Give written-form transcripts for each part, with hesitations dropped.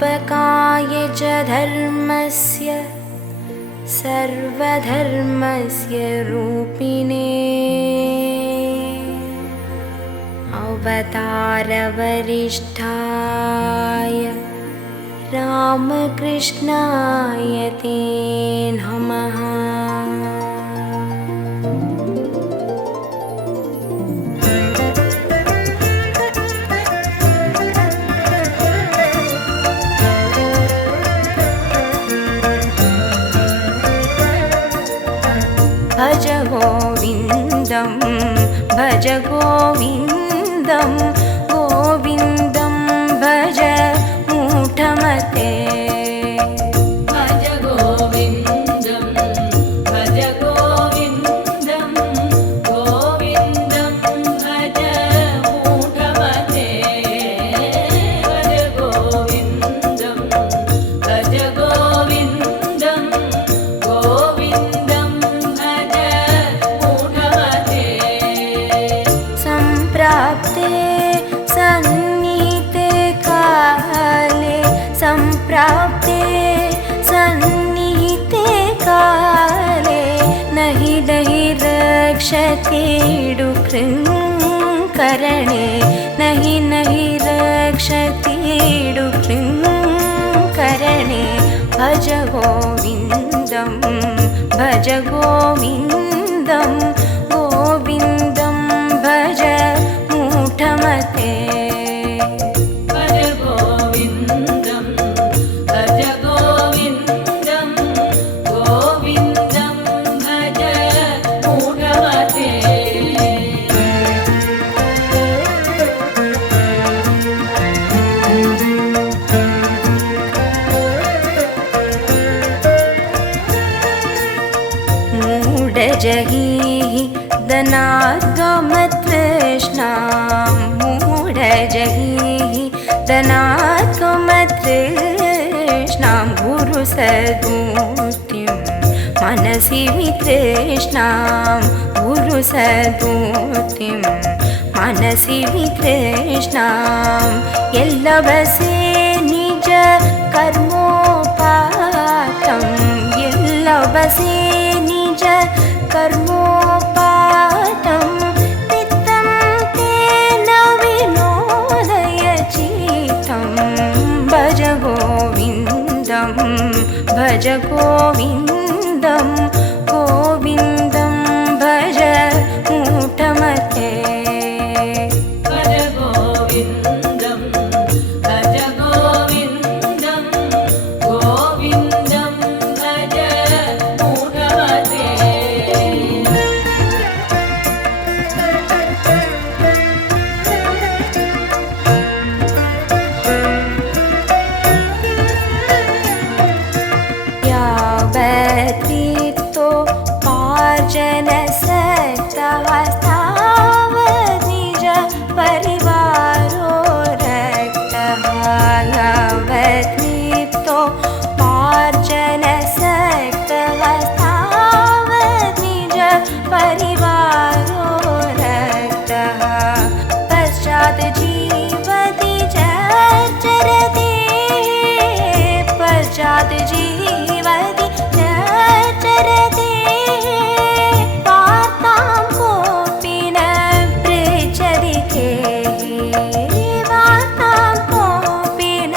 स्थापकाय च धर्मस्य सर्वधर्मस्य रूपिणे अवतारवरिष्ठाय रामकृष्णाय ते नमः। भज गोविन्दं भज गोविन्दं गोविन्दं भज मूढमते। भज गोविन्दं भज गोविन्दं गोविन्दं भज मूढमते। भज गोविन्दं भज गोविन्दं गोविन्दं भज मूढमते। सम्प्राप्ते सन्निहिते काले सम्प्राप्ते सन्निहिते काले नहि नहि रक्षते डुकृङ्करणे नहि नहि रक्षते डुकृङ्करणे। भज गोविन्दं भज गोविन्दं गोविन्दं भज मूढमते। भज गोविन्दं भज गोविन्दं गोविन्दं भज मूढमते। मूढजगीः दनाद्गमतृष्णां मूढजगीः दनाद्गमतृष्णां गुरुसद्बुद्धिं मनसि वितृष्णां गुरुसद्बुद्धिं मनसि वितृष्णां। यल्लभसे निज कर्मोपातं यल्लभसे निज कर्मोपातं पित्तं तेन विनोदय चित्तं। भज गोविन्दं भज गोविन्दं गोविन्दं भज मूढमते। भज गोविन्दं भज गोविन्दं गोविन्दं भज मूढमते। यावत्वित्तो पार्जनसक्तः तावत् निज परिवारो रक्तः। यावत्वित्तो पार्जनसक्तः तावत् निज परिवारो रक्तः। पश्चात् जीवति चरति पश्चात् जीवति चरति वार्तां कोऽपि न पृच्छति खेः वार्तां कोऽपि न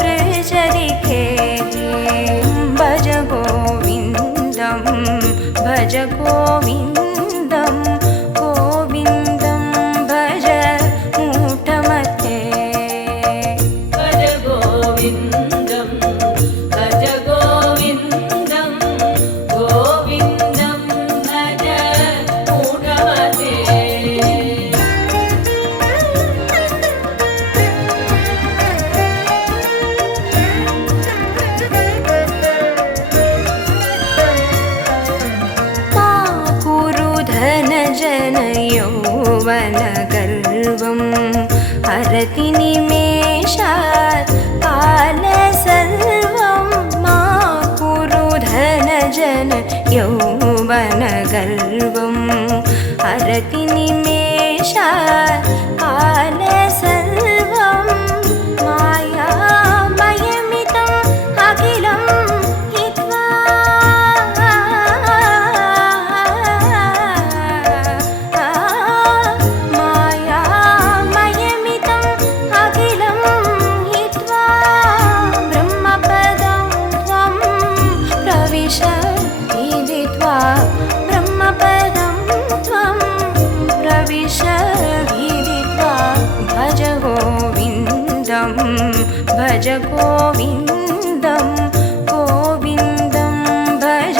पृच्छति खेः। भज गोविन्दं भज गोविन्दं गोविन्दं भज मूढमते। भज गोविन्दं भज गोविन्दं गोविन्दं भज मूढमते। मा कुरु धनजन यौवनगर्वं हरति निमेषात् कालसर्वं। मा कुरु धनजन यौवनगर्वं हरति निमेषात् कालसर्वं। मायामय गोविन्दं गोविन्दं भज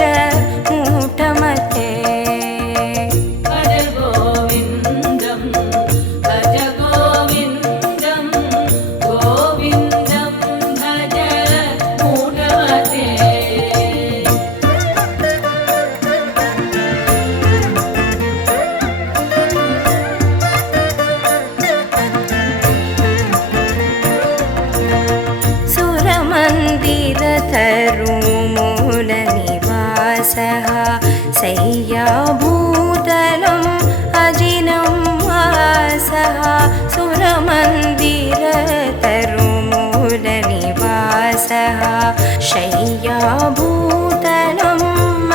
मूढमते भज गोविन्दं भज गोविन्दं गोविन्दं भज मूढमते सुरमन्दिरतरुमूलनिवासः शय्याभूतलम् अजिनं वासः सुरमन्दिरतरुमूलनिवासः शय्याभूतलम्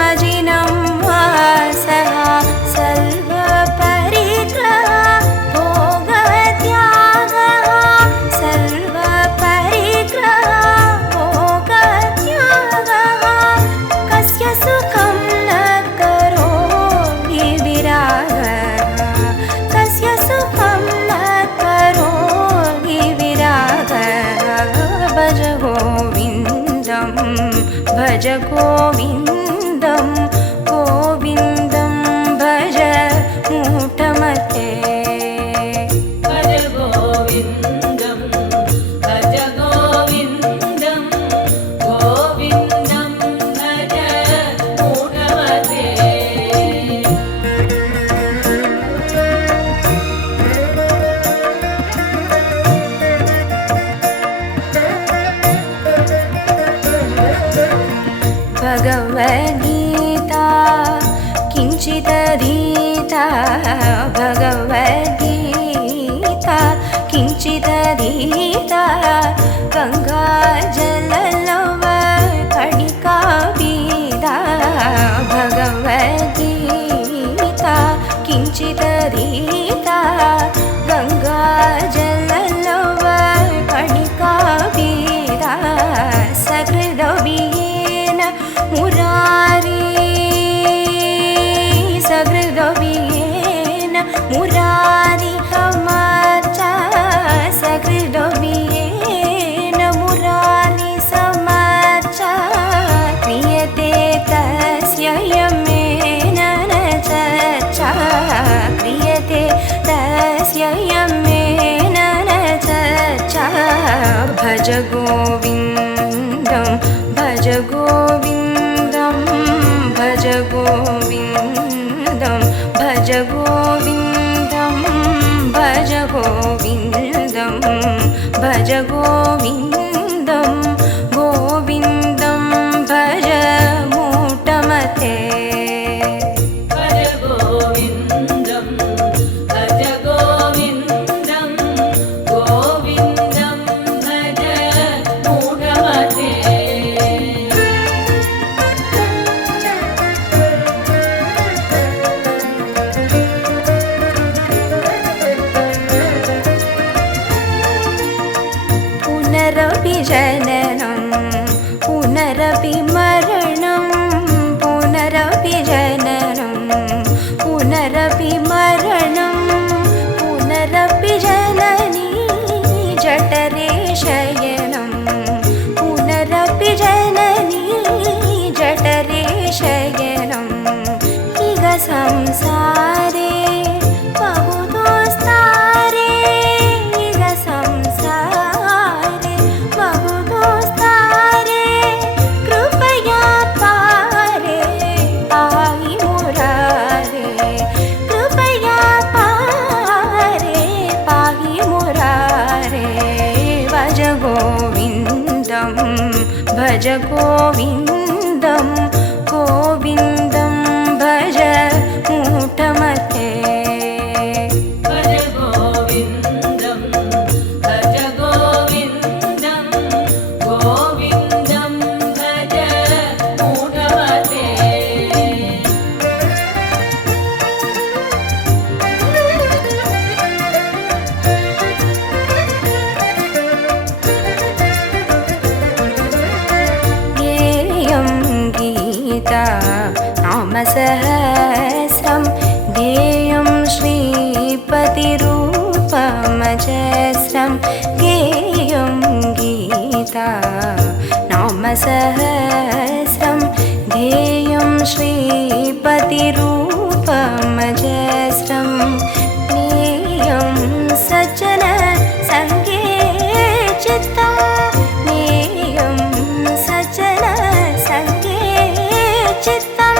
अजिनं वासः सर्वपरिग्रह भोगत्यागः सर्वपरिग्रह भोगत्यागः कस्य सुखं न करोति विरागः कस्य सुखं न करोति विरागः भज गोविन्दं भज गोविन्दं गोविन्दं भज मूढमते भज गोविन्दं भज गोविन्दं गोविन्दं भज मूढमते भगवद्गीता किञ्चिदधीता भगवद्गीता किञ्चिदधीता गङ्गाजललव कणिका पीता भगवद्गीता किञ्चिदधीता गङ्गाजललव कणिका पीता सकृदवीयेन मुरारी सकृदवीयेन मुरारी समाचा सकृदवीयेन मुरारी समाचा क्रियते तस्य यमेन न चर्चा क्रियते तस्य यमेन न चर्चा भज गोविन्दं भज गोविन्दं भज गोविन्दं भज गोविन्दं भज गोविन्दं भज गोविन्दं गोविन्दं भज मूढमते भज गोविन्दं भज गोविन्दं गोविन्दं भज मूढमते पुनरपि जननं पुनरपि मरणं पुनरपि जननं पुनरपि मरणं पुनरपि जननी जठरे शयनं पुनरपि जननी जठरे शयनम् इग संसारे बहुदोस्तारे इग संसारे बहुदोस्तारे कृपया पारे पाहि मुरारे कृपया पारे पाहि मुरारे भज गोविन्दं भज गोविन्दं गोविन्दं भज मूढमते भज गोविन्दं भज गोविन्दं गोविन्दं भज मूढमते गेयं गीता नामसहस्रं गेयं श्रीपतिरूपमजस्रं गेयं गीता नामसहस्रं ध्येयं श्रीपतिरूपमजस्रं ज्ञेयं सज्जन सङ्गे चित्तं ज्ञेयं सज्जन सङ्गे चित्तं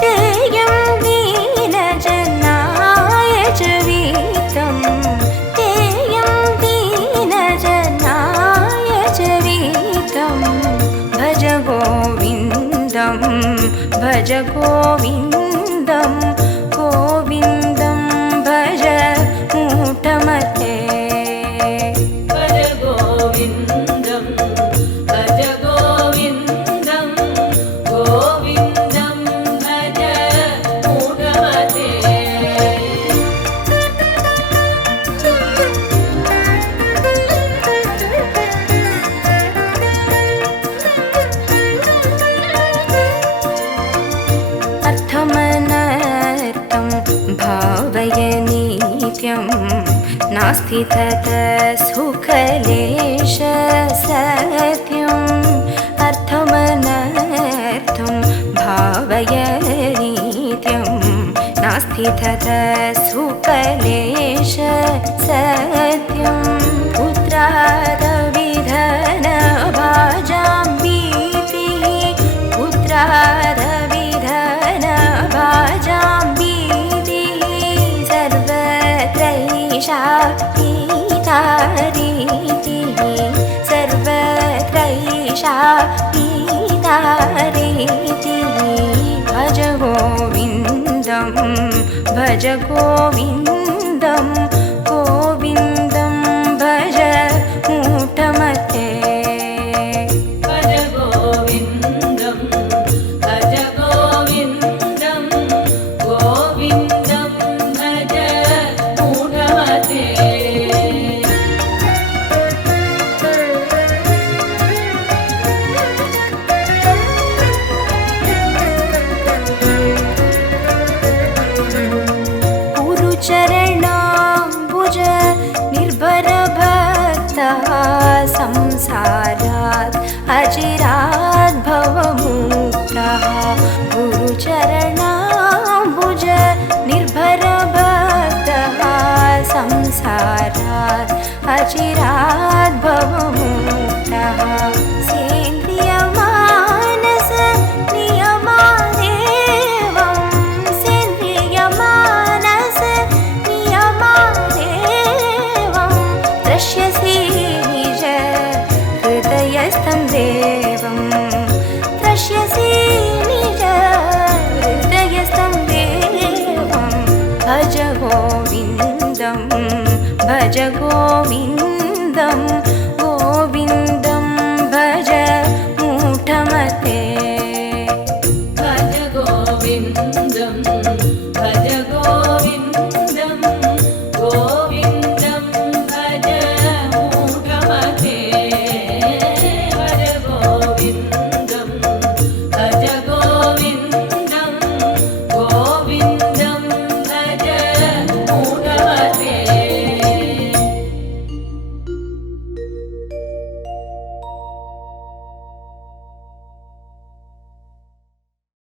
ध्येयं दीनजनाय च वीतं ध्येयं दीनजनाय च वीतं भज गोविन्दं भज गोविन्दं गोविन्दं भज मूढमते भज गोविन्दं भज गोविन्दं गोविन्दं भज मूढमते अर्थमनर्थं भावय नित्यं नास्ति ततः सुखलेश सत्यम् अर्थमनर्थं भावय नित्यं नास्ति ततः सुखलेश सत्यं पुत्रादविधन भाजां भीतिः पुत्रादविधन भाजां भीतिः सर्वत्रैषा पीतारीतिः सर्वत्रैषा पीतारीतिः भज गोविन्दं भज गोविन्दं गोविन्दं भज मूढमते भज गोविन्दं भज गोविन्दं गोविन्दं भज मूढमते गुरुचरणाम्बुज निर्भरभक्तः संसारात् अचिरात् भवमुक्तः गुरुचरणाम्बुज निर्भरभक्तः संसारात् अचिरात् भवमुक्तः सेन्द्रियमानस नियमादेवं सेन्द्रियमानस नियमादेवं द्रक्ष्यसि निज हृदयस्थं देवं द्रक्ष्यसि निज हृदयस्थं देवं भज गोविन्दं भज गोविन्दं गोविन्द